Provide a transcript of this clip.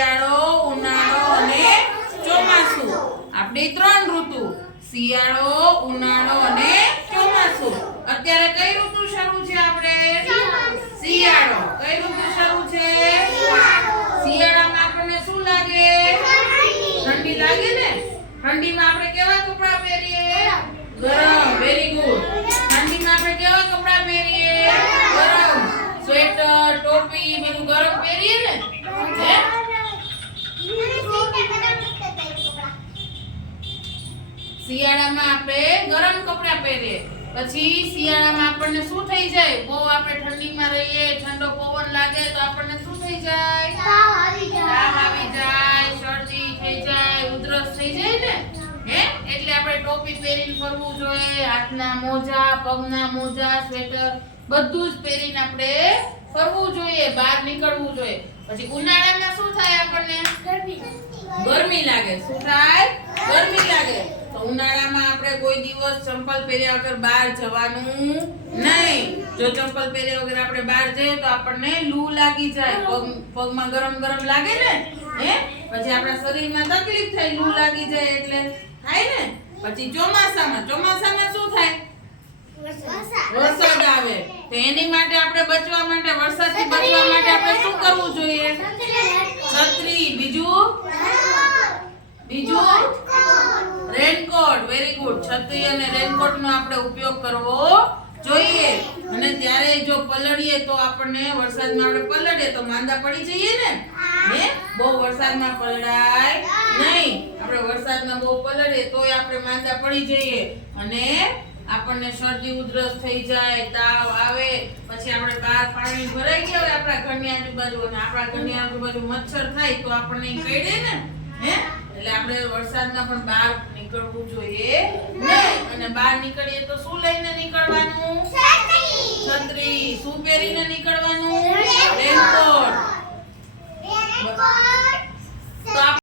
શિયાળો, ઉનાળો અને ચોમાસું. આપણે ત્રણ ઋતુ. શિયાળો, ઉનાળો અને ચોમાસું. અત્યારે કઈ ઋતુ શરૂ છે આપણે? શિયાળો. કઈ ઋતુ શરૂ છે? શિયાળામાં આપણને શું લાગે? ઠંડી લાગે ને? ઠંડીમાં આપણે કેવા કપડા પહેરીએ? ગરમ. વેરી ગુડ ઠંડીમાં આપણે કેવા કપડા પહેરીએ? ગરમ. સ્વેટર, ટોપી, બધું શિયાળામાં આપણે ગરમ કપડાં પહેરીએ. પછી શિયાળામાં આપણને શું થઈ જાય? બહુ આપણે ઠંડીમાં રહીએ ઠંડો પવન લાગે તો આપણને શું થઈ જાય? તાવ આવી જાય. શરદી થઈ જાય ઉધરસ થઈ જાય ને? હે? એટલે આપણે ટોપી પહેરીને ફરવું જોઈએ. હાથના મોજા પગના મોજા સ્વેટર બધું જ પહેરીને આપણે ફરવું જોઈએ બહાર નીકળવું જોઈએ. પછી ઉનાળામાં શું થાય આપણને? ગરમી લાગે. શું થાય? ગરમી લાગે. તો ઉનાળામાં આપણે કોઈ દિવસ ચંપલ પહેર્યા વગર બહાર જવાનું નહીં. જો ચંપલ પહેર્યા વગર આપણે બહાર જઈએ તો આપણને લૂ લાગી જાય. પગ, પગમાં ગરમ ગરમ લાગે ને? હે? પછી આપણા શરીરમાં તકલીફ થાય, લૂ લાગી જાય એટલે. થાય ને? પછી ચોમાસામાં ચોમાસામાં શું થાય? વરસાદ આવે. તો એની માટે આપણે બચવા માટે, વરસાદથી બચવા માટે આપણે શું કરવું જોઈએ? છત્રી. બીજું? બીજું? છત્રી અને રેનકોટ નો આપણે ઉપયોગ કરવો જોઈએ. અને ત્યારે જો પલળીએ તો આપણને વરસાદમાં આપણે પલળીએ તો માંદા પડી જઈએ ને? હે? બહુ વરસાદમાં પલળાય નહીં. આપણે વરસાદમાં બહુ પલળીએ તોય આપણે માંદા પડી જઈએ. અને આપણને શરદી, ઉધરસ થઈ જાય, તાવ આવે, પછી આપણે બહાર પાણી ભરાઈ ગયા હોય આપણા ઘરની આજુબાજુ અને આપણા ઘરની આજુબાજુ મચ્છર થાય તો આપણને કરડે ને? હે? એટલે આપણે વરસાદમાં પણ બહાર નીકળવું જોઈએ. નહીં. અને બહાર નીકળીએ તો શું લઈને નીકળવાનું? છત્રી. શું પહેરીને નીકળવાનું?